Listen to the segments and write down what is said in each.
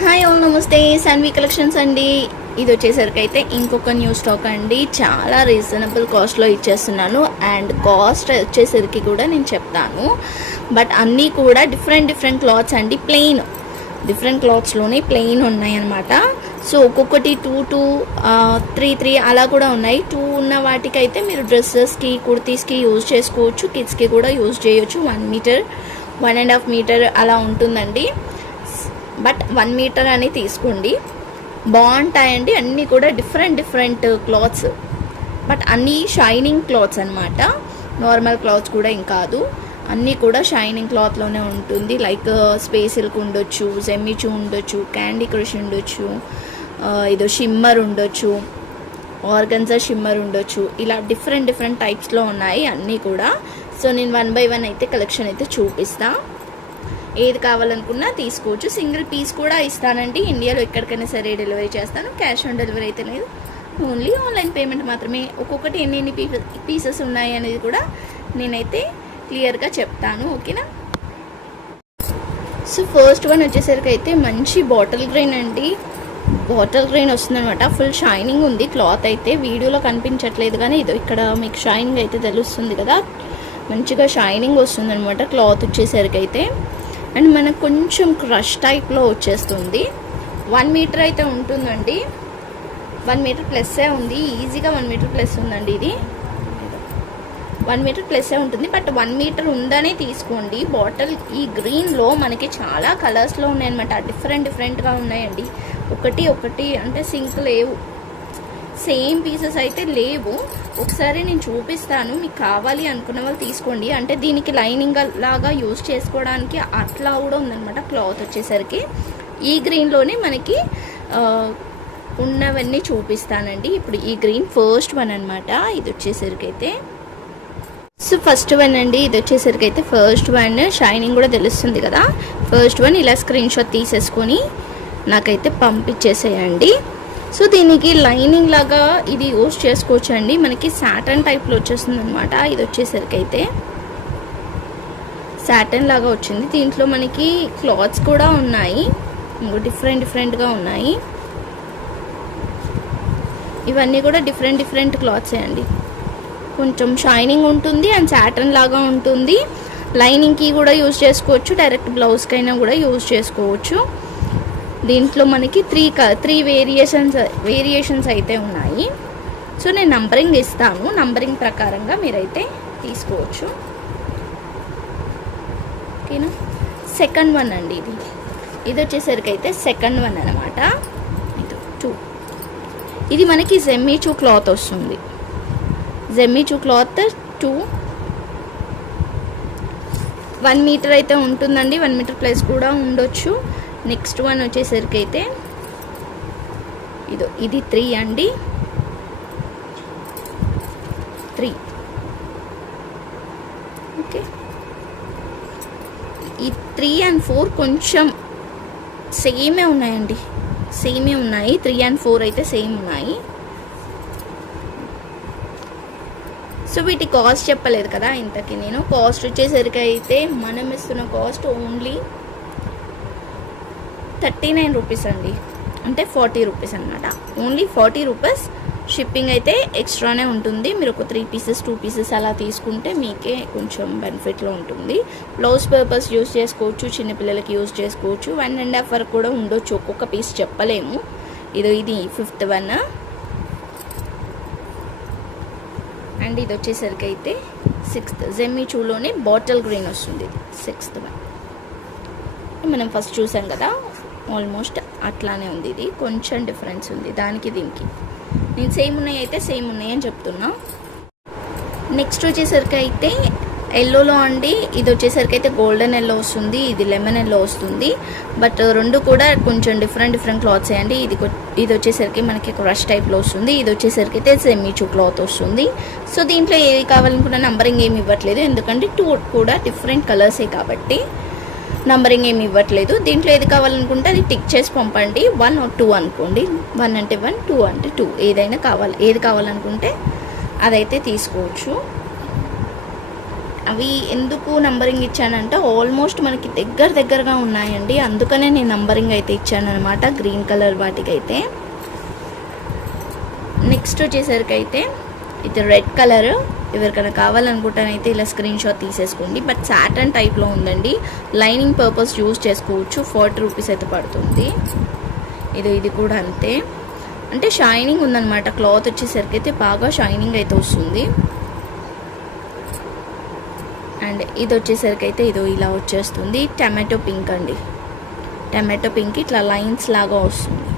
Hi all నమస్తే Shanvi collections అండి. ఇది వచ్చేసరికి అయితే ఇంకొక న్యూ స్టాక్ అండి. చాలా రీజనబుల్ కాస్ట్లో ఇచ్చేస్తున్నాను అండ్ కాస్ట్ వచ్చేసరికి కూడా నేను చెప్తాను. బట్ అన్నీ కూడా డిఫరెంట్ క్లాత్స్ అండి. ప్లెయిన్ డిఫరెంట్ క్లాత్స్లోనే ప్లెయిన్ ఉన్నాయి అనమాట. సో ఒక్కొక్కటి 2 3 అలా కూడా ఉన్నాయి. 2 ఉన్న వాటికైతే మీరు డ్రెస్సెస్కి కుర్తీస్కి యూజ్ చేసుకోవచ్చు. కిడ్స్కి కూడా యూజ్ చేయొచ్చు. 1 మీటర్ 1.5 మీటర్ అలా ఉంటుందండి. బట్ 1 మీటర్ అని తీసుకోండి, బాగుంటాయండి. అన్నీ కూడా డిఫరెంట్ క్లాత్స్, బట్ అన్నీ షైనింగ్ క్లాత్స్ అనమాట. నార్మల్ క్లాత్స్ కూడా ఏం కాదు, అన్నీ కూడా షైనింగ్ క్లాత్లోనే ఉంటుంది. లైక్ స్పేస్ సిల్క్ ఉండొచ్చు, సెమీచూ ఉండొచ్చు, క్యాండీ క్రష్ ఉండొచ్చు, ఇదో షిమ్మర్ ఉండొచ్చు, ఆర్గన్జా షిమ్మర్ ఉండొచ్చు. ఇలా డిఫరెంట్ టైప్స్లో ఉన్నాయి అన్నీ కూడా. సో నేను 1 by 1 అయితే కలెక్షన్ అయితే చూపిస్తా. ఏది కావాలనుకున్నా తీసుకోవచ్చు. సింగిల్ పీస్ కూడా ఇస్తానండి. ఇండియాలో ఎక్కడికైనా సరే డెలివరీ చేస్తాను. క్యాష్ ఆన్ డెలివరీ అయితే లేదు, ఓన్లీ ఆన్లైన్ పేమెంట్ మాత్రమే. ఒక్కొక్కటి ఎన్ని పీసెస్ ఉన్నాయి అనేది కూడా నేనైతే క్లియర్గా చెప్తాను, ఓకేనా. సో ఫస్ట్ వన్ వచ్చేసరికి అయితే మంచి బాటిల్ గ్రీన్ అండి. బాటిల్ గ్రీన్ వస్తుందన్నమాట. ఫుల్ షైనింగ్ ఉంది క్లాత్ అయితే. వీడియోలో కనిపించట్లేదు కానీ ఇది ఇక్కడ మీకు షైనింగ్ అయితే తెలుస్తుంది కదా, మంచిగా షైనింగ్ వస్తుంది అనమాట క్లాత్ వచ్చేసరికి అయితే. అండ్ మనకు కొంచెం క్రష్ టైప్లో వచ్చేస్తుంది. 1 మీటర్ అయితే ఉంటుందండి. 1 మీటర్ ప్లస్సే ఉంది, ఈజీగా 1 మీటర్ ప్లస్ ఉందండి. ఇది 1 మీటర్ ప్లస్సే ఉంటుంది, బట్ 1 మీటర్ ఉందనే తీసుకోండి. బాటిల్ ఈ గ్రీన్లో మనకి చాలా కలర్స్లో ఉన్నాయన్నమాట. డిఫరెంట్గా ఉన్నాయండి. ఒకటి అంటే సింక్ లేవు, సేమ్ పీసెస్ అయితే లేవు. ఒకసారి నేను చూపిస్తాను, మీకు కావాలి అనుకున్న వాళ్ళు తీసుకోండి. అంటే దీనికి లైనింగ్ లాగా యూజ్ చేసుకోవడానికి అట్లా కూడా ఉందన్నమాట క్లాత్ వచ్చేసరికి. ఈ గ్రీన్లోనే మనకి ఉన్నవన్నీ చూపిస్తానండి. ఇప్పుడు ఈ గ్రీన్ ఫస్ట్ వన్ అనమాట. ఇది వచ్చేసరికి అయితే సో ఫస్ట్ వన్ అండి. ఇది వచ్చేసరికి అయితే ఫస్ట్ వన్. షైనింగ్ కూడా తెలుస్తుంది కదా. ఫస్ట్ వన్ ఇలా స్క్రీన్ షాట్ తీసేసుకొని నాకైతే పంపించేసేయండి. సో దీనికి లైనింగ్ లాగా ఇది యూజ్ చేసుకోవచ్చు అండి. మనకి సాటన్ టైప్లో వచ్చేస్తుంది అనమాట. ఇది వచ్చేసరికి అయితే సాటన్ లాగా వచ్చింది. దీంట్లో మనకి క్లాత్స్ కూడా ఉన్నాయి, డిఫరెంట్గా ఉన్నాయి. ఇవన్నీ కూడా డిఫరెంట్ క్లాత్సే అండి. కొంచెం షైనింగ్ ఉంటుంది అండ్ సాటన్ లాగా ఉంటుంది. లైనింగ్కి కూడా యూజ్ చేసుకోవచ్చు, డైరెక్ట్ బ్లౌజ్కైనా కూడా యూజ్ చేసుకోవచ్చు. దీంట్లో మనకి 3 వేరియేషన్స్ అయితే ఉన్నాయి. సో నేను నంబరింగ్ ఇస్తాను, నంబరింగ్ ప్రకారంగా మీరైతే తీసుకోవచ్చు, ఓకేనా. సెకండ్ వన్ అండి. ఇది వచ్చేసరికి అయితే సెకండ్ వన్ అనమాట. ఇది 2. ఇది మనకి జెమ్మీచూ క్లాత్ వస్తుంది. జెమ్మీచూ క్లాత్ 2 1 మీటర్ అయితే ఉంటుందండి. 1 మీటర్ ప్లస్ కూడా ఉండొచ్చు. నెక్స్ట్ వన్ వచ్చేసరికి అయితే ఇది 3 అండి. 3 ఓకే. ఈ 3 and 4 కొంచెం సేమే ఉన్నాయండి, సేమే ఉన్నాయి. 3 and 4 అయితే సేమ్ ఉన్నాయి. సో వీటి కాస్ట్ చెప్పలేదు కదా ఇంతకీ నేను. కాస్ట్ వచ్చేసరికి అయితే మనం ఇస్తున్న కాస్ట్ ఓన్లీ 39 రూపీస్ అండి. అంటే 40 రూపీస్ అనమాట. Only 40 rupees. షిప్పింగ్ అయితే ఎక్స్ట్రానే ఉంటుంది. మీరు ఒక 3 పీసెస్ 2 పీసెస్ అలా తీసుకుంటే మీకే కొంచెం బెనిఫిట్లో ఉంటుంది. బ్లౌజ్ పర్పస్ యూజ్ చేసుకోవచ్చు, చిన్నపిల్లలకి యూజ్ చేసుకోవచ్చు. 1.5 వరకు కూడా ఉండొచ్చు, ఒక్కొక్క పీస్ చెప్పలేము. ఇది 5th వన్. అండ్ ఇది వచ్చేసరికి అయితే 6th. జెమ్మీచూలోనే బాటిల్ గ్రీన్ వస్తుంది. ఇది 6th వన్. మనం ఫస్ట్ చూసాం కదా, ఆల్మోస్ట్ అట్లానే ఉంది. ఇది కొంచెం డిఫరెన్స్ ఉంది దానికి దీనికి. నేను సేమ్ ఉన్నాయి అయితే సేమ్ ఉన్నాయి అని చెప్తున్నా. నెక్స్ట్ వచ్చేసరికి అయితే ఎల్లోలో అండి. ఇది వచ్చేసరికి అయితే గోల్డెన్ ఎల్లో వస్తుంది, ఇది లెమన్ ఎల్లో వస్తుంది. బట్ రెండు కూడా కొంచెం డిఫరెంట్ క్లాత్స్ అండి. ఇది వచ్చేసరికి మనకి క్రష్ టైప్లో వస్తుంది. ఇది వచ్చేసరికి అయితే సెమీచూ క్లాత్ వస్తుంది. సో దీంట్లో ఏది కావాలనుకున్న నంబరింగ్ ఏమి ఇవ్వట్లేదు, ఎందుకంటే 2 కూడా డిఫరెంట్ కలర్సే కాబట్టి నంబరింగ్ ఏమి ఇవ్వట్లేదు. దీంట్లో ఏది కావాలనుకుంటే అది టిక్ చేసి పంపండి. 1 or 2 అనుకోండి. 1 అంటే 1, 2 అంటే 2, ఏది కావాలనుకుంటే అదైతే తీసుకోవచ్చు. అవి ఎందుకు నంబరింగ్ ఇచ్చానంటే ఆల్మోస్ట్ మనకి దగ్గరగా ఉన్నాయండి, అందుకనే నేను నంబరింగ్ అయితే ఇచ్చాను అనమాట గ్రీన్ కలర్ వాటికైతే. నెక్స్ట్ వచ్చేసరికి అయితే ఇది రెడ్ కలర్. ఎవరికైనా కావాలనుకుంటానైతే ఇలా స్క్రీన్ షాట్ తీసేసుకోండి. బట్ సాటన్ టైప్లో ఉందండి, లైనింగ్ పర్పస్ యూజ్ చేసుకోవచ్చు. 40 రూపీస్ అయితే పడుతుంది. ఇది కూడా అంతే, అంటే షైనింగ్ ఉందన్నమాట. క్లాత్ వచ్చేసరికి అయితే బాగా షైనింగ్ అయితే వస్తుంది. అండ్ ఇది వచ్చేసరికి అయితే ఇలా వచ్చేస్తుంది. టమాటో పింక్ అండి, టమాటో పింక్ ఇట్లా లైన్స్ లాగా వస్తుంది,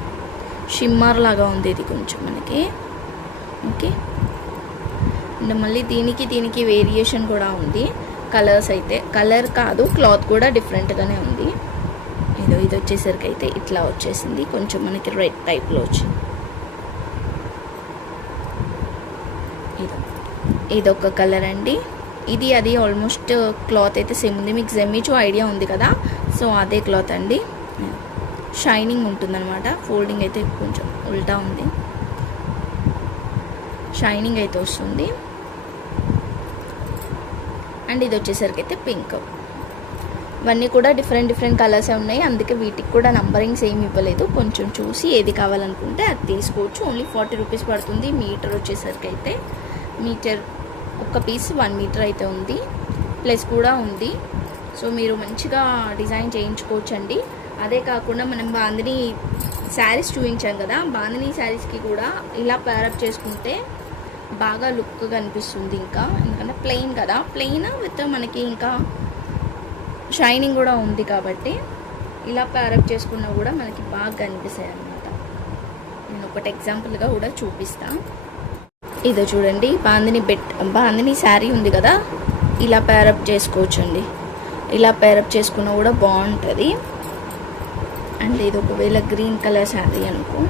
షిమ్మర్ లాగా ఉంది ఇది కొంచెం మనకి. ఓకే, అండ్ మళ్ళీ దీనికి వేరియేషన్ కూడా ఉంది. కలర్స్ అయితే కలర్ కాదు, క్లాత్ కూడా డిఫరెంట్గానే ఉంది. ఇది వచ్చేసరికి అయితే ఇట్లా వచ్చేసింది, కొంచెం మనకి రెడ్ టైప్లో వచ్చింది. ఇదొక కలర్ అండి. అది ఆల్మోస్ట్ క్లాత్ అయితే సేమ్ ఉంది. మీకు జెమ్మిచూ ఐడియా ఉంది కదా, సో అదే క్లాత్ అండి. షైనింగ్ ఉంటుందన్నమాట. ఫోల్డింగ్ అయితే కొంచెం ఉల్టా ఉంది, షైనింగ్ అయితే వస్తుంది. అండ్ ఇది వచ్చేసరికి అయితే పింక్. ఇవన్నీ కూడా డిఫరెంట్ కలర్సే ఉన్నాయి, అందుకే వీటికి కూడా నంబరింగ్స్ ఏమి ఇవ్వలేదు. కొంచెం చూసి ఏది కావాలనుకుంటే అది తీసుకోవచ్చు. ఓన్లీ 40 రూపీస్ పడుతుంది. మీటర్ వచ్చేసరికి అయితే మీటర్ ఒక పీస్ 1 మీటర్ అయితే ఉంది, ప్లస్ కూడా ఉంది. సో మీరు మంచిగా డిజైన్ చేయించుకోవచ్చు అండి. అదే కాకుండా మనం బాందిని శారీస్ చూపించాం కదా, బాందిని శారీస్కి కూడా ఇలా ప్యారప్ చేసుకుంటే బాగా లుక్ కనిపిస్తుంది. ఇంకా ఎందుకంటే ప్లెయిన్ కదా, ప్లెయిన్ విత్ మనకి ఇంకా షైనింగ్ కూడా ఉంది కాబట్టి ఇలా ప్యారప్ చేసుకున్నా కూడా మనకి బాగా కనిపిస్తాయి అన్నమాట. నేను ఒకటి ఎగ్జాంపుల్గా కూడా చూపిస్తాను. ఇదో చూడండి, బాందిని శారీ ఉంది కదా, ఇలా ప్యారప్ చేసుకోవచ్చండి. ఇలా ప్యారప్ చేసుకున్నా కూడా బాగుంటుంది. అండ్ ఇది ఒకవేళ గ్రీన్ కలర్ శారీ అనుకో,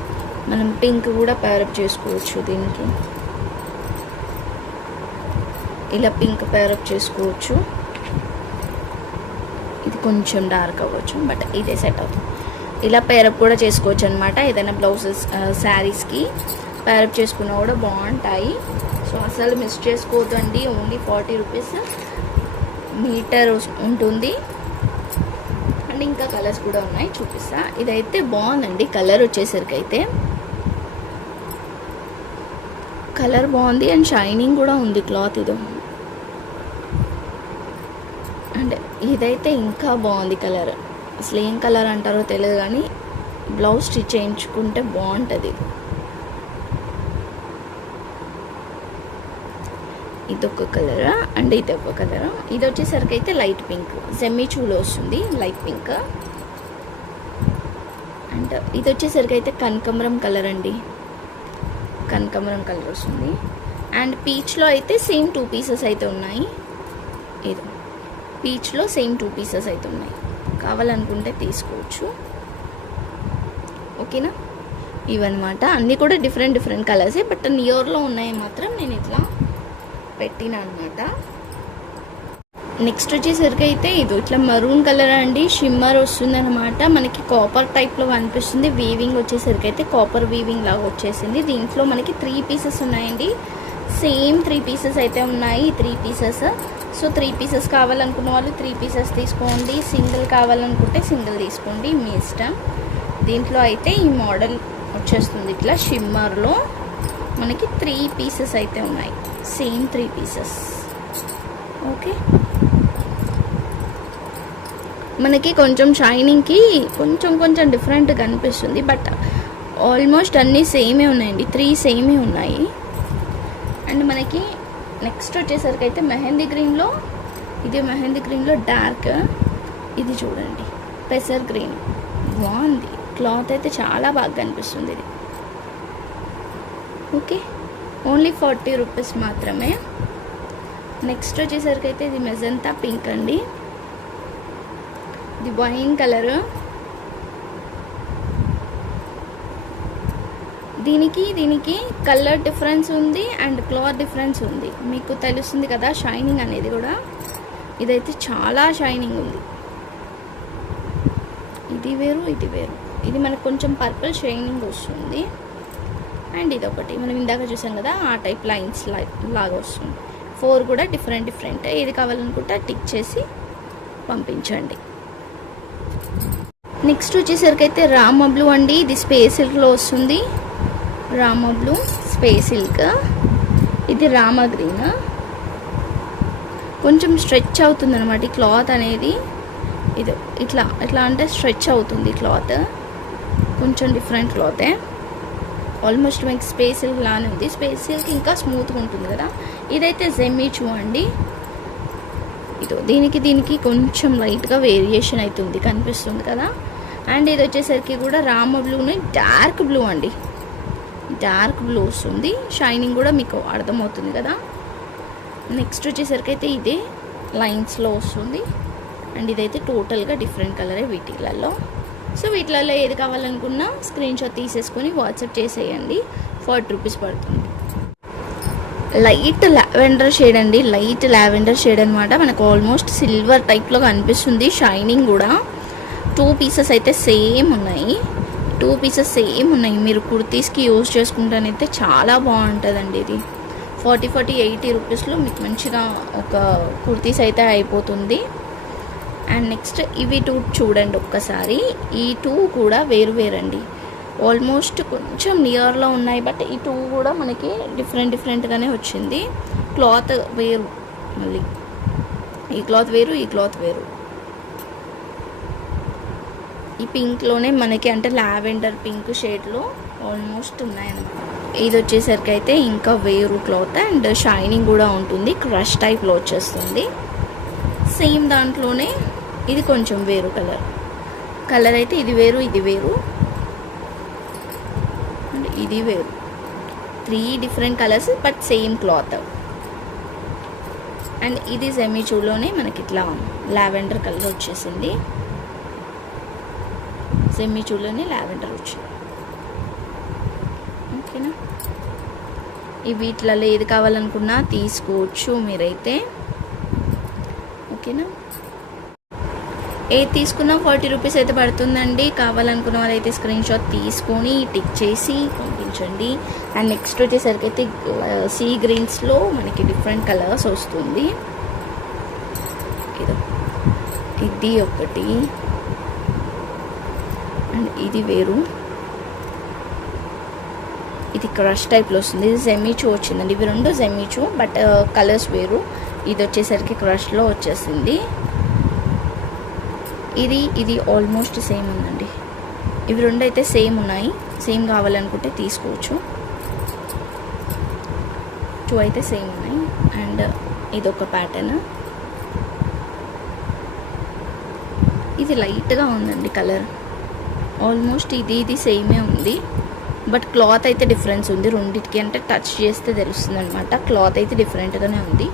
మనం పింక్ కూడా ప్యారప్ చేసుకోవచ్చు. దీనికి ఇలా పింక్ ప్యారప్ చేసుకోవచ్చు. ఇది కొంచెం డార్క్ అవ్వచ్చు, బట్ ఇదే సెట్ అవుతుంది. ఇలా పేరప్ కూడా చేసుకోవచ్చు అనమాట. ఏదైనా బ్లౌజెస్ శారీస్కి పేరప్ చేసుకున్నా కూడా బాగుంటాయి. సో అసలు మిస్ చేసుకోవద్దండి. ఓన్లీ 40 రూపీస్ మీటర్ ఉంటుంది. అండ్ ఇంకా కలర్స్ కూడా ఉన్నాయి, చూపిస్తా. ఇదైతే బాగుందండి, కలర్ వచ్చేసరికి అయితే కలర్ బాగుంది అండ్ షైనింగ్ కూడా ఉంది క్లాత్. అండ్ ఇదైతే ఇంకా బాగుంది కలర్. అసలు ఏం కలర్ అంటారో తెలియదు కానీ బ్లౌజ్ స్టిచ్ చేయించుకుంటే బాగుంటుంది. ఇదొక కలర్ అండ్ ఇదొక కలర్. ఇది వచ్చేసరికి అయితే లైట్ పింక్, జెమ్మిచూలో వస్తుంది లైట్ పింక్. అండ్ ఇది వచ్చేసరికి అయితే కనకాంబరం కలర్ అండి, కనకాంబరం కలర్ వస్తుంది. అండ్ పీచ్లో అయితే సేమ్ 2 పీసెస్ అయితే ఉన్నాయి. ఇది పీచ్లో సేమ్ 2 పీసెస్ అయితే ఉన్నాయి, కావాలనుకుంటే తీసుకోవచ్చు. ఓకేనా, ఇవన్నమాట. అన్నీ కూడా డిఫరెంట్ కలర్సే, బట్ నియర్లో ఉన్నాయి మాత్రం నేను ఇట్లా పెట్టిన అనమాట. నెక్స్ట్ వచ్చేసరికి అయితే ఇది ఇట్లా మరూన్ కలర్ అండి, షిమ్మర్ వస్తుంది అనమాట. మనకి కాపర్ టైప్లో కనిపిస్తుంది. వీవింగ్ వచ్చేసరికి అయితే కాపర్ వీవింగ్ లాగా వచ్చేసింది. దీంట్లో మనకి 3 పీసెస్ ఉన్నాయండి, సేమ్ 3 పీసెస్ అయితే ఉన్నాయి. 3 పీసెస్. సో 3 పీసెస్ కావాలనుకున్న వాళ్ళు 3 పీసెస్ తీసుకోండి, సింగిల్ కావాలనుకుంటే సింగిల్ తీసుకోండి, మీ ఇష్టం. దీంట్లో అయితే ఈ మోడల్ వచ్చేస్తుంది ఇట్లా షిమ్మర్లో. మనకి 3 పీసెస్ అయితే ఉన్నాయి, సేమ్ 3 పీసెస్. ఓకే, మనకి కొంచెం షైనింగ్కి కొంచెం డిఫరెంట్ కనిపిస్తుంది, బట్ ఆల్మోస్ట్ అన్నీ సేమే ఉన్నాయండి. 3 సేమే ఉన్నాయి. అండ్ మనకి నెక్స్ట్ వచ్చేసరికి అయితే మెహందీ గ్రీన్లో, ఇది మెహందీ గ్రీన్లో డార్క్. ఇది చూడండి పెసర్ గ్రీన్, బాగుంది. క్లాత్ అయితే చాలా బాగా కనిపిస్తుంది ఇది. ఓకే, ఓన్లీ 40 రూపీస్ మాత్రమే. నెక్స్ట్ వచ్చేసరికి అయితే ఇది మెజంతా పింక్ అండి, ఇది వైన్ కలర్. దీనికి కలర్ డిఫరెన్స్ ఉంది అండ్ క్లాత్ డిఫరెన్స్ ఉంది, మీకు తెలుస్తుంది కదా షైనింగ్ అనేది కూడా. ఇదైతే చాలా షైనింగ్ ఉంది. ఇది వేరు, ఇది వేరు. ఇది మనకు కొంచెం పర్పుల్ షైనింగ్ వస్తుంది. అండ్ ఇదొకటి మనం ఇందాక చూసాం కదా, ఆ టైప్ లైన్స్ లాగా వస్తుంది. 4 కూడా డిఫరెంట్ ఏది కావాలనుకుంటే టిక్ చేసి పంపించండి. నెక్స్ట్ వచ్చేసరికి అయితే రామ బ్లూ అండి. ఇది స్పేస్ సిల్క్లో వస్తుంది. Rama blue space silk. ఇది రామ గ్రీన్. కొంచెం స్ట్రెచ్ అవుతుంది అనమాట ఈ క్లాత్ అనేది. ఇది ఇట్లా అంటే స్ట్రెచ్ అవుతుంది క్లాత్. కొంచెం డిఫరెంట్ క్లాతే. ఆల్మోస్ట్ మీకు స్పేస్ సిల్క్ లానే ఉంది. స్పేస్ సిల్క్ ఇంకా స్మూత్గా ఉంటుంది కదా. ఇదైతే జెమ్మిచూ అండి. ఇదో దీనికి కొంచెం లైట్గా వేరియేషన్ అవుతుంది, కనిపిస్తుంది కదా. అండ్ ఇది వచ్చేసరికి కూడా రామ బ్లూని డార్క్ బ్లూ అండి. డార్క్ బ్లూ వస్తుంది. షైనింగ్ కూడా మీకు అర్థమవుతుంది కదా. నెక్స్ట్ వచ్చేసరికి అయితే ఇదే లైన్స్లో వస్తుంది. అండ్ ఇదైతే టోటల్గా డిఫరెంట్ కలరే వీటిలలో. సో వీటిలలో ఏది కావాలనుకున్నా స్క్రీన్ షాట్ తీసేసుకొని వాట్సాప్ చేసేయండి. 40 రూపీస్ పడుతుంది. లైట్ లావెండర్ షేడ్ అండి. లైట్ లావెండర్ షేడ్ అనమాట. మనకు ఆల్మోస్ట్ సిల్వర్ టైప్లో కనిపిస్తుంది. షైనింగ్ కూడా 2 పీసెస్ అయితే సేమ్ ఉన్నాయి. 2 పీసెస్ సేమ్ ఉన్నాయి. మీరు కుర్తీస్కి యూజ్ చేసుకుంటానైతే చాలా బాగుంటుందండి. ఇది 40-80 రూపీస్లో మీకు మంచిగా ఒక కుర్తీస్ అయితే అయిపోతుంది. అండ్ నెక్స్ట్ ఇవి 2 చూడండి ఒక్కసారి. ఈ 2 కూడా వేరండి. ఆల్మోస్ట్ కొంచెం నియర్లో ఉన్నాయి. బట్ ఈ 2 కూడా మనకి డిఫరెంట్గానే వచ్చింది. క్లాత్ వేరు. మళ్ళీ ఈ క్లాత్ వేరు, ఈ క్లాత్ వేరు. ఈ పింక్లోనే మనకి అంటే లావెండర్ పింక్ షేడ్లో ఆల్మోస్ట్ ఉన్నాయన్నమాట. ఇది వచ్చేసరికి అయితే ఇంకా వేరు క్లాత్. అండ్ షైనింగ్ కూడా ఉంటుంది. క్రష్ టైప్లో వచ్చేస్తుంది. సేమ్ దాంట్లోనే ఇది కొంచెం వేరు కలర్ అయితే ఇది వేరు, ఇది వేరు, అండ్ ఇది వేరు. 3 different colours but same cloth. And ఇది జెమిచూలోనే మనకి ఇట్లా లావెండర్ కలర్ వచ్చేసింది. జెమిచూలోనే లావెండర్ వచ్చింది. ఓకేనా. ఈ వీటిలలో ఏది కావాలనుకున్నా తీసుకోవచ్చు మీరైతే. ఓకేనా. ఏది తీసుకున్నా 40 రూపీస్ అయితే పడుతుందండి. కావాలనుకున్న వాళ్ళైతే స్క్రీన్ షాట్ తీసుకొని టిక్ చేసి పంపించండి. అండ్ నెక్స్ట్ వచ్చేసరికి అయితే సీ గ్రీన్స్లో మనకి డిఫరెంట్ కలర్స్ వస్తుంది. ఇది ఒకటి అండ్ ఇది వేరు. ఇది క్రష్ టైప్లో వస్తుంది. ఇది జెమిచూ వచ్చిందండి. ఇవి 2 జెమిచూ బట్ కలర్స్ వేరు. ఇది వచ్చేసరికి క్రష్లో వచ్చేసింది. ఇది ఆల్మోస్ట్ సేమ్ ఉందండి. ఇవి 2 అయితే సేమ్ ఉన్నాయి. సేమ్ కావాలనుకుంటే తీసుకోవచ్చు. 2 అయితే సేమ్ ఉన్నాయి. అండ్ ఇదొక ప్యాటర్న్. ఇది లైట్గా ఉందండి కలర్. ఆల్మోస్ట్ ఇది సేమే ఉంది. బట్ క్లాత్ అయితే డిఫరెన్స్ ఉంది రెండింటికి. అంటే టచ్ చేస్తే తెలుస్తుంది అనమాట. క్లాత్ అయితే డిఫరెంట్గానే ఉంది.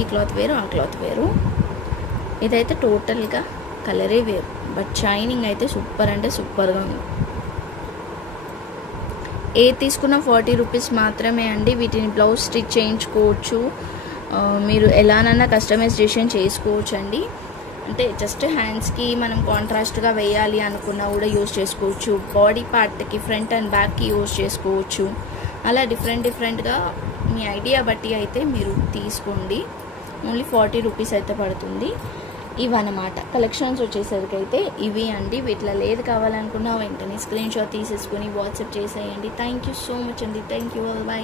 ఈ క్లాత్ వేరు, ఆ క్లాత్ వేరు. ఇదైతే టోటల్గా కలరే వేరు. బట్ షైనింగ్ అయితే సూపర్ అంటే సూపర్గా ఉంది. ఏది తీసుకున్నా 40 రూపీస్ మాత్రమే అండి. వీటిని బ్లౌజ్ స్టిచ్ చేయించుకోవచ్చు. మీరు ఎలానన్నా కస్టమైజేషన్ చేసుకోవచ్చు అండి. అంటే జస్ట్ హ్యాండ్స్కి మనం కాంట్రాస్ట్గా వేయాలి అనుకున్నా కూడా యూజ్ చేసుకోవచ్చు. బాడీ పార్ట్కి ఫ్రంట్ అండ్ బ్యాక్కి యూజ్ చేసుకోవచ్చు. అలా డిఫరెంట్గా మీ ఐడియా బట్టి అయితే మీరు తీసుకోండి. ఓన్లీ 40 రూపీస్ అయితే పడుతుంది. ఇవన్నమాట కలెక్షన్స్ వచ్చేసరికి అయితే ఇవి అండి. వీటిలో ఏది కావాలనుకున్నా వెంటనే స్క్రీన్ షాట్ తీసేసుకొని వాట్సాప్ చేసేయండి. థ్యాంక్ యూ సో మచ్ అండి. Thank you all. బై.